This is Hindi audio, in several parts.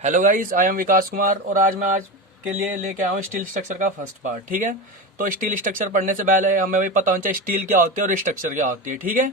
हेलो गाइस, आई एम विकास कुमार और आज के लिए लेके आया हूँ स्टील स्ट्रक्चर का फर्स्ट पार्ट। ठीक है, तो स्टील स्ट्रक्चर पढ़ने से पहले हमें भाई पता होना चाहिए स्टील क्या होती है और स्ट्रक्चर क्या होती है। ठीक है,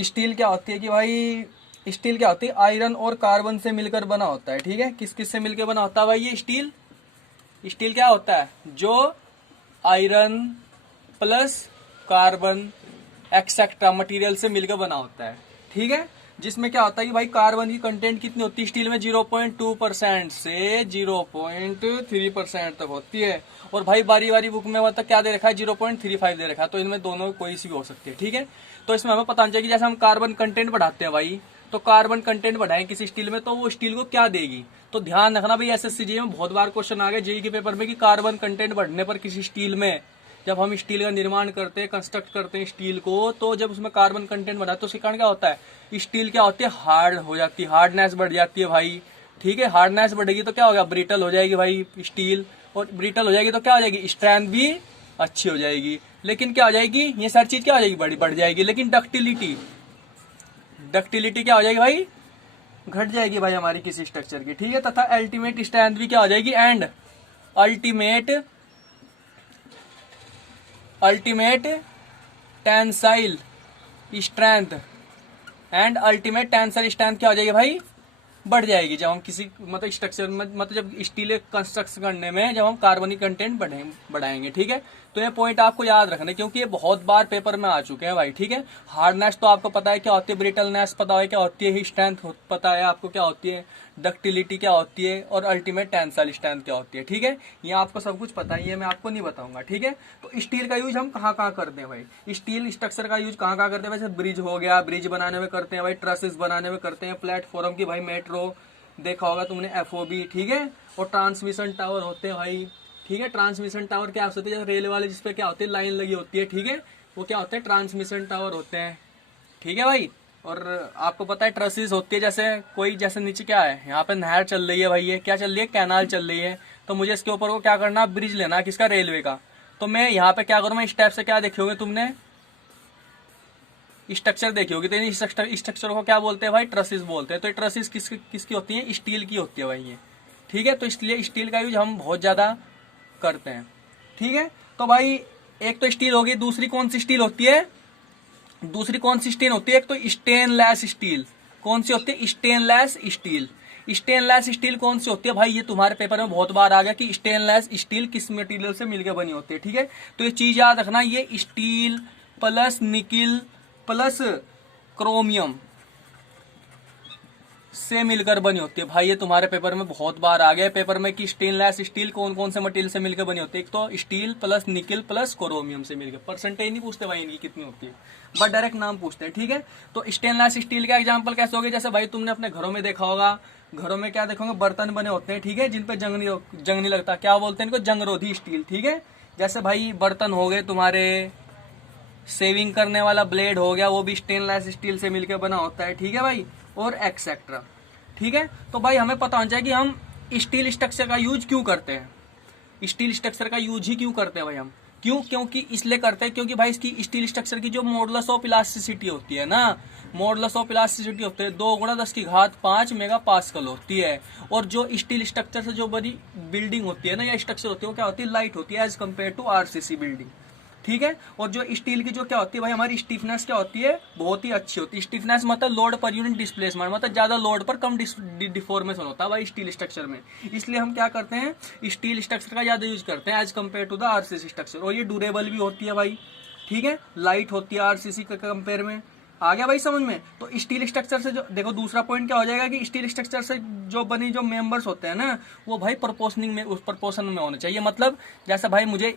स्टील क्या होती है कि भाई स्टील क्या होती है, आयरन और कार्बन से मिलकर बना होता है। ठीक है, किस किस से मिलकर बना होता है भाई ये स्टील? स्टील क्या होता है? जो iron plus carbon etcetera material से मिलकर बना होता है। ठीक है, जिसमें क्या होता है कि भाई कार्बन की कंटेंट कितनी होती है स्टील में? 0.2% से 0.3% तक होती है। और भाई बारी बारी बुक में मतलब क्या दे रखा है? 0.35 दे रखा है। तो इनमें दोनों कोई सी भी हो सकती है। ठीक है, तो इसमें हमें पता होना चाहिए कि जैसे हम कार्बन कंटेंट बढ़ाते हैं भाई, तो कार्बन कंटेंट बढ़ाएं किसी स्टील में तो वो स्टील को क्या देगी? तो ध्यान रखना भाई, एसएससी में बहुत बार क्वेश्चन आ गया जेईई के पेपर में कि कार्बन कंटेंट बढ़ने पर किसी स्टील में, जब हम स्टील का निर्माण करते हैं, कंस्ट्रक्ट करते हैं स्टील को, तो जब उसमें कार्बन कंटेंट बढ़ा तो उसके कारण क्या होता है? स्टील क्या होती है? हार्ड हो जाती है, हार्डनेस बढ़ जाती है भाई। ठीक है, हार्डनेस बढ़ेगी तो क्या होगा? ब्रिटल हो जाएगी भाई स्टील, और ब्रिटल हो जाएगी तो क्या हो जाएगी? स्ट्रेंथ भी अच्छी हो जाएगी। लेकिन क्या हो जाएगी? ये सारी चीज क्या हो जाएगी? बड़ी बढ़ जाएगी। लेकिन डक्टिलिटी डक्टिलिटी क्या हो जाएगी भाई? घट जाएगी भाई हमारी किसी स्ट्रक्चर की। ठीक है, तथा अल्टीमेट स्ट्रेंथ भी क्या हो जाएगी? And ultimate ultimate tensile strength and ultimate tensile strength क्या हो जाएगी भाई? बढ़ जाएगी जब हम किसी मतलब स्ट्रक्चर में, मतलब जब स्टील कंस्ट्रक्ट करने में जब हम कार्बनिक कंटेंट बढ़ाएंगे। ठीक है, तो ये पॉइंट आपको याद रखना है क्योंकि ये बहुत बार पेपर में आ चुके हैं भाई। ठीक है, हार्डनेस तो आपको पता है क्या होती है, ब्रिटलनेस पता है क्या होती है, स्ट्रेंथ पता है आपको क्या होती है, डक्टिलिटी क्या होती है, और अल्टीमेट टेंसाइल स्ट्रेंथ क्या होती है। ठीक है, ये आपको सब कुछ पता है, ये मैं आपको नहीं बताऊंगा। ठीक है, तो स्टील का यूज हम कहाँ कहाँ करते हैं भाई? स्टील स्ट्रक्चर का यूज कहाँ कहाँ करते हैं? वैसे ब्रिज हो गया, ब्रिज बनाने में करते हैं भाई, ट्रसेस बनाने में करते हैं, प्लेटफॉर्म की भाई मेट्रो देखा होगा तुमने, एफओबी। ठीक है, और ट्रांसमिशन टावर होते हैं भाई। ठीक है, ट्रांसमिशन टावर क्या होते हैं? जैसे रेल वाले जिसपे क्या होती है, लाइन लगी होती है। ठीक है, वो क्या होते हैं? ट्रांसमिशन टावर होते हैं। ठीक है भाई, और आपको पता है ट्रसेस होती है, जैसे कोई जैसे नीचे क्या है, यहाँ पे नहर चल रही है भाई, ये क्या चल रही है? कैनाल चल रही है। तो मुझे इसके ऊपर को क्या करना? ब्रिज लेना, किसका? रेलवे का। तो मैं यहाँ पे क्या करूँ? मैं स्टेप से क्या देखोगे तुमने? स्ट्रक्चर देखी होगी, तो इन स्ट्रक्चर को क्या बोलते हैं भाई? ट्रसिस बोलते हैं। तो ट्रसिस किसकी होती है? स्टील की होती है भाई ये। ठीक है, तो इसलिए स्टील का यूज हम बहुत ज्यादा करते हैं। ठीक है, तो भाई एक तो स्टील होगी, दूसरी कौन सी स्टील होती है? दूसरी कौन सी स्टील होती है? एक तो स्टेनलेस स्टील। कौन सी होती है? Stainless steel. स्टेनलेस स्टील कौन सी होती है भाई? ये तुम्हारे पेपर में बहुत बार आ गया कि स्टेनलेस स्टील किस मटेरियल से मिलकर बनी होती है। ठीक है, तो ये चीज याद रखना, ये steel plus nickel plus chromium से मिलकर बनी होती है भाई। ये तुम्हारे पेपर में बहुत बार आ गया पेपर में कि स्टेनलेस स्टील कौन कौन से मटेरियल से मिलकर बनी होती है। एक तो steel plus nickel plus chromium से मिलकर। परसेंटेज नहीं पूछते भाई इनकी कितनी होती है, बट डायरेक्ट नाम पूछते हैं। ठीक है, तो स्टेनलेस स्टील का एग्जाम्पल कैसे हो गया? जैसे भाई तुमने अपने घरों में देखा होगा, घरों में क्या देखोगे? बर्तन बने होते हैं। ठीक है, जिनपे जंग नहीं लगता, क्या बोलते हैं इनको? जंगरोधी स्टील। ठीक है, जैसे भाई बर्तन हो गए तुम्हारे, सेविंग करने वाला ब्लेड हो गया, वो भी स्टेनलेस स्टील से मिलकर बना होता है। ठीक है भाई, और एक्सेट्रा। ठीक है, तो भाई हमें पता होना चाहिए कि हम स्टील स्ट्रक्चर का यूज क्यों करते हैं। स्टील स्ट्रक्चर का यूज ही क्यों करते हैं भाई हम? क्यों? क्योंकि इसलिए करते हैं क्योंकि भाई इसकी स्टील स्ट्रक्चर की जो मॉडुलस ऑफ इलास्टिसिटी होती है ना, मॉडुलस ऑफ इलास्टिसिटी होती है 2 × 10⁵ मेगा पास्कल होती है। और जो स्टील स्ट्रक्चर से जो बड़ी बिल्डिंग होती है ना, या स्ट्रक्चर होती है, वो क्या होती है? लाइट होती है as compared to RCC building. ठीक है, और जो स्टील की जो क्या होती है भाई, हमारी स्टिफनेस क्या होती है? बहुत ही अच्छी होती है। स्टिफनेस मतलब लोड पर यूनिट डिस्प्लेसमेंट, मतलब ज्यादा लोड पर कम डिफॉर्मेशन होता है भाई स्टील स्ट्रक्चर में। इसलिए हम क्या करते हैं? स्टील स्ट्रक्चर का ज्यादा यूज करते हैं as compared to the RCC structure. और ये ड्यूरेबल भी होती है भाई। ठीक है, लाइट होती है आरसीसी के कंपेयर में। आ गया भाई समझ में? तो स्टील स्ट्रक्चर से जो देखो, दूसरा पॉइंट क्या हो जाएगा कि स्टील स्ट्रक्चर से जो बनी जो मेंबर्स होते हैं ना, वो भाई प्रोपोर्शनिंग में, उस प्रोपोर्शन में होने चाहिए। मतलब जैसे भाई मुझे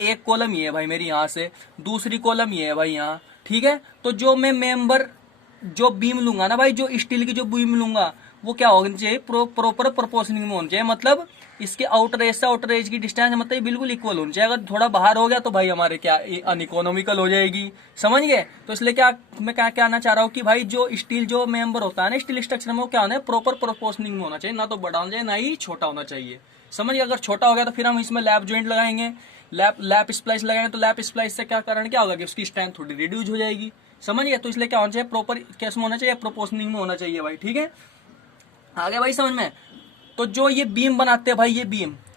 एक कॉलम ये है भाई मेरी यहाँ से, दूसरी कॉलम ये है भाई यहाँ। ठीक है, तो जो मैं मेंबर जो बीम लूंगा ना भाई, जो स्टील की जो बीम लूंगा, वो क्या होनी चाहिए? प्रॉपर प्रोपोर्शनिंग में होनी चाहिए। मतलब इसके आउटर एज से आउटर एज की डिस्टेंस मतलब बिल्कुल इक्वल होनी चाहिए। अगर थोड़ा बाहर हो गया तो भाई हमारे क्या अनइकोनॉमिकल हो जाएगी। समझ गए? तो इसलिए क्या मैं क्या कहना चाह रहा हूँ कि भाई जो स्टील जो मेंबर होता है ना स्टील स्ट्रक्चर में, वो क्या होना है? प्रॉपर प्रोपोर्शनिंग में होना चाहिए, ना तो बड़ा होना चाहिए ना ही छोटा होना चाहिए। समझ गए? अगर छोटा हो गया तो फिर हम इसमें लैप ज्वाइंट लगाएंगे, लैप स्प्लाइस लगाएंगे, तो लैप स्प्लाइस से क्या कारण क्या होगा कि उसकी स्ट्रेंथ थोड़ी रिड्यूस हो जाएगी। समझ गए? तो इसलिए क्या होना चाहिए? प्रॉपर कैसे होना चाहिए? प्रोपोर्शनिंग में होना चाहिए भाई। ठीक है, आगे भाई समझ में? तो जो ये बीम बनाते हैं भाई,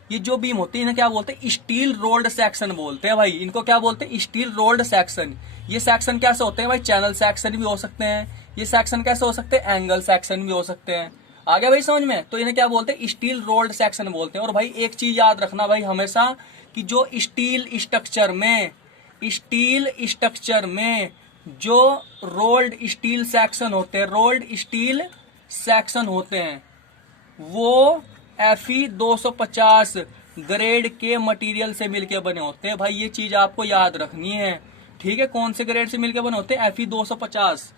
ये जो बीम होती है इन्हें क्या बोलते हैं, स्टील रोल्ड सेक्शन बोलते हैं भाई। इनको क्या बोलते हैं, स्टील रोल्ड सेक्शन। ये सेक्शन कैसे होते हैं भाई, चैनल सेक्शन भी हो सकते हैं। ये सेक्शन कैसे हो सकते हैं, एंगल सेक्शन भी हो सकते हैं। आ गया भाई समझ में। तो इन्हें क्या बोलते हैं, स्टील रोल्ड सेक्शन बोलते हैं। और भाई एक चीज याद रखना भाई हमेशा, कि जो स्टील स्ट्रक्चर में जो रोल्ड स्टील सेक्शन होते हैं, वो Fe 250 ग्रेड के मटेरियल से मिलके बने होते हैं भाई। ये चीज आपको याद रखनी है, ठीक है। कौन से ग्रेड से मिलके बने होते हैं, Fe 250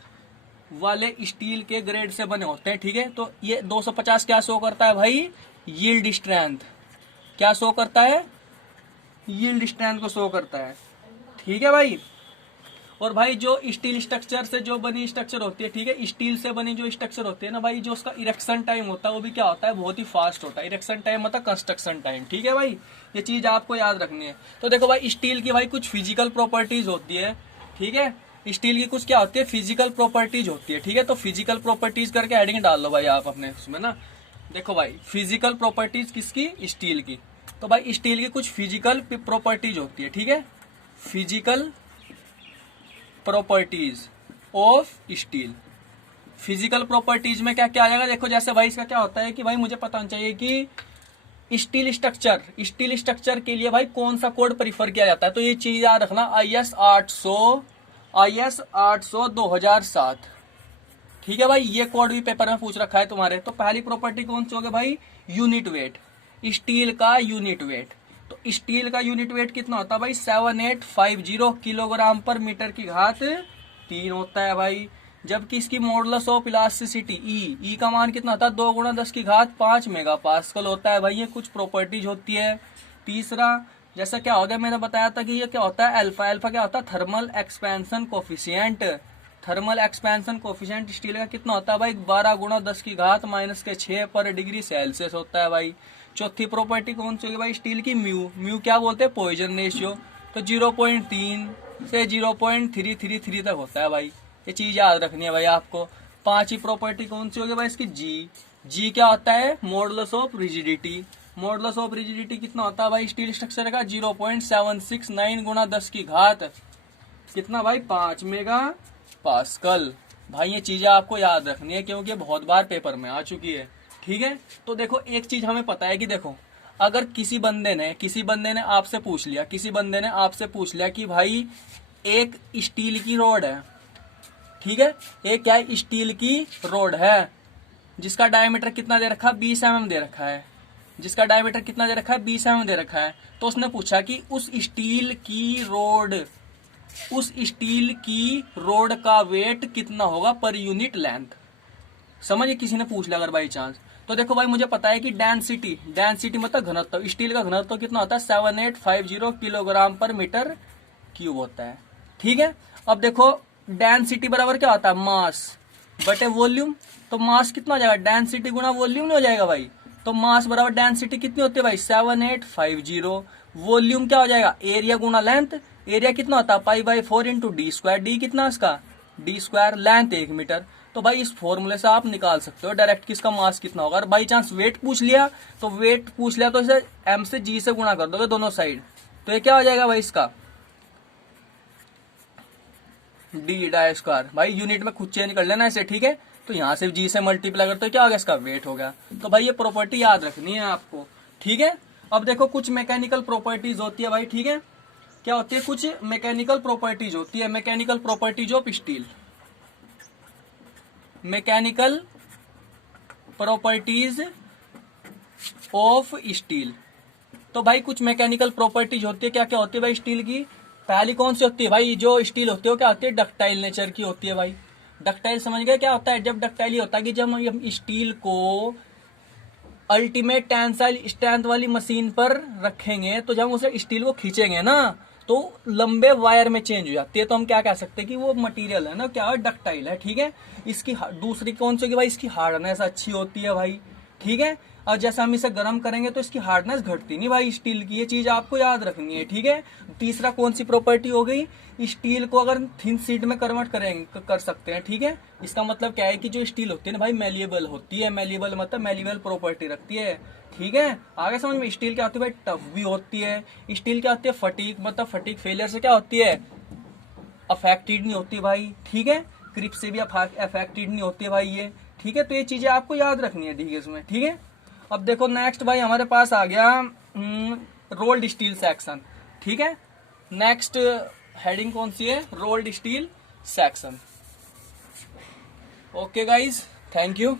वाले स्टील के ग्रेड से बने होते हैं, ठीक है। तो ये 250 क्या शो करता है भाई, यील्ड स्ट्रेंथ। क्या शो करता है, यील्ड स्ट्रेंथ को शो करता है, ठीक है भाई। और भाई जो स्टील स्ट्रक्चर से जो बनी स्ट्रक्चर होती है, ठीक है, स्टील से बनी जो स्ट्रक्चर होती है ना भाई, जो उसका इरेक्शन टाइम होता है वो भी क्या होता है, बहुत ही फास्ट होता है। इरेक्शन टाइम मतलब कंस्ट्रक्शन टाइम, ठीक है भाई। ये चीज आपको याद रखनी है। तो देखो भाई स्टील की भाई कुछ फिजिकल प्रॉपर्टीज होती है, ठीक है। स्टील की कुछ क्या होती है, फिजिकल प्रॉपर्टीज होती है, ठीक है। तो फिजिकल प्रॉपर्टीज करके हेडिंग डाल लो भाई आप अपने उसमें ना। देखो भाई फिजिकल प्रॉपर्टीज किसकी, स्टील की। तो भाई स्टील की कुछ फिजिकल प्रॉपर्टीज होती है, ठीक है। Physical properties of steel. Physical properties में क्या क्या आ जाएगा, देखो जैसे भाई इसका क्या होता है कि भाई मुझे पता होना चाहिए कि स्टील स्ट्रक्चर के लिए भाई कौन सा कोड प्रीफर किया जाता है। तो ये चीज याद रखना, IS 800 2007, ठीक है भाई। ये कोड भी पेपर में पूछ रखा है तुम्हारे। तो पहली प्रॉपर्टी कौन सी होगी भाई, यूनिट वेट, स्टील का यूनिट वेट। तो स्टील का यूनिट वेट कितना होता है भाई, 7850 किलोग्राम पर मीटर की घात 3 होता है भाई। जबकि इसकी मॉडुलस ऑफ इलास्टिसिटी ई का मान कितना होता है, 2 × 10 की घात 5 मेगापास्कल होता है भाई। ये कुछ प्रॉपर्टीज होती है। तीसरा जैसा क्या हो गया, मैंने बताया था कि ये क्या होता है, अल्फा क्या होता है, thermal expansion coefficient. Thermal expansion coefficient steel का कितना होता है भाई, 12 × 10 की घात -6 पर डिग्री सेल्सियस होता है भाई। चौथी प्रॉपर्टी कौन सी होगी भाई, स्टील की म्यू क्या बोलते हैं, पॉइजन रेशियो। तो 0.3 से 0.333 तक होता है भाई। ये चीज याद रखनी है भाई आपको। पांचवी प्रॉपर्टी कौन सी होगी भाई इसकी, जी क्या होता है, modulus of rigidity. Modulus of rigidity कितना होता है भाई स्टील स्ट्रक्चर का, 0.769 × 10 की घात कितना भाई, 5 मेगापास्कल। भाई ये चीजें आपको याद रखनी है क्योंकि ये बहुत बार पेपर में आ चुकी है, ठीक है। तो देखो एक चीज हमें पता है कि देखो अगर किसी बंदे ने आपसे पूछ लिया कि भाई एक स्टील की रोड है, ठीक है, एक क्या है, स्टील की रोड है जिसका डायमीटर कितना दे रखा है, 20 mm दे रखा है। जिसका डायमीटर कितना दे रखा है, 20 mm दे रखा है। तो उसने पूछा कि उस स्टील की रोड का वेट कितना होगा पर यूनिट लेंथ। समझिए किसी ने पूछ लिया अगर बाई चांस, तो देखो भाई मुझे पता है कि डेंसिटी मतलब घनत्व, स्टील का घनत्व कितना होता है, 7850 किलोग्राम पर मीटर क्यूब होता है, ठीक है। अब देखो डेंसिटी बराबर क्या होता है, मास बटे वॉल्यूम। तो मास कितना हो जाएगा, डेंसिटी गुना वॉल्यूम नहीं हो जाएगा भाई। तो मास बराबर डेंसिटी कितनी होती है भाई, 7850। वॉल्यूम क्या हो जाएगा, एरिया गुना लेंथ। एरिया कितना होता है, π/4 × d²। डी कितना इसका, d²। Length 1 metre. तो भाई इस फॉर्मूले से आप निकाल सकते हो डायरेक्ट किसका मास कितना होगा। और बाई चांस वेट पूछ लिया तो इसे m से g से गुणा कर दोगे दोनों साइड। तो ये क्या हो जाएगा भाई इसका, d² भाई यूनिट में खुद चेंज कर लेना इसे, ठीक है। तो यहाँ से g से मल्टीप्लाई करते क्या हो गया, इसका वेट हो गया। तो भाई ये प्रॉपर्टी याद रखनी है आपको, ठीक है। अब देखो कुछ मैकेनिकल प्रॉपर्टीज होती है भाई, ठीक है। क्या होती है, कुछ मैकेनिकल प्रॉपर्टीज होती है, mechanical properties of steel. Mechanical properties of steel. तो भाई कुछ मैकेनिकल प्रॉपर्टीज होती है, क्या क्या होती है भाई स्टील की। पहली कौन सी होती है भाई, जो स्टील होती है क्या होती है, डक्टाइल नेचर की होती है भाई। डक्टाइल समझ गए क्या होता है, जब डक्टाइल होता है कि जब हम स्टील को अल्टीमेट टेंसाइल स्ट्रेंथ वाली मशीन पर रखेंगे तो जब उसे स्टील को खींचेंगे ना तो लंबे वायर में चेंज हो जाती है। तो हम क्या कह सकते हैं कि वो मटेरियल है ना, क्या है, डक्टाइल है, ठीक है। इसकी दूसरी कौन सी होगी भाई, इसकी हार्डनेस अच्छी होती है भाई, ठीक है। और जैसे हम इसे गर्म करेंगे तो इसकी हार्डनेस घटती नहीं भाई स्टील की, ये चीज आपको याद रखनी है, ठीक है। तीसरा कौन सी प्रॉपर्टी हो गई, स्टील को अगर थिन शीट में कन्वर्ट कर सकते हैं, ठीक है। इसका मतलब क्या है कि जो स्टील होती है ना भाई मैलिएबल होती है, मैलिएबल मतलब मैलिएबल प्रॉपर्टी रखती है, ठीक है। आगे समझ में, स्टील क्या होती है भाई, टफ भी होती है। स्टील क्या होती है, फटीक, मतलब फटीक फेलियर से क्या होती है, अफेक्टेड नहीं होती भाई, ठीक है। क्रिप से भी अफेक्टेड नहीं होती है भाई ये, ठीक है। तो ये चीजें आपको याद रखनी है, ठीक है इसमें, ठीक है। अब देखो नेक्स्ट भाई हमारे पास आ गया रोल्ड स्टील सेक्शन, ठीक है। नेक्स्ट हेडिंग कौन सी है, rolled steel section. Okay guys, thank you.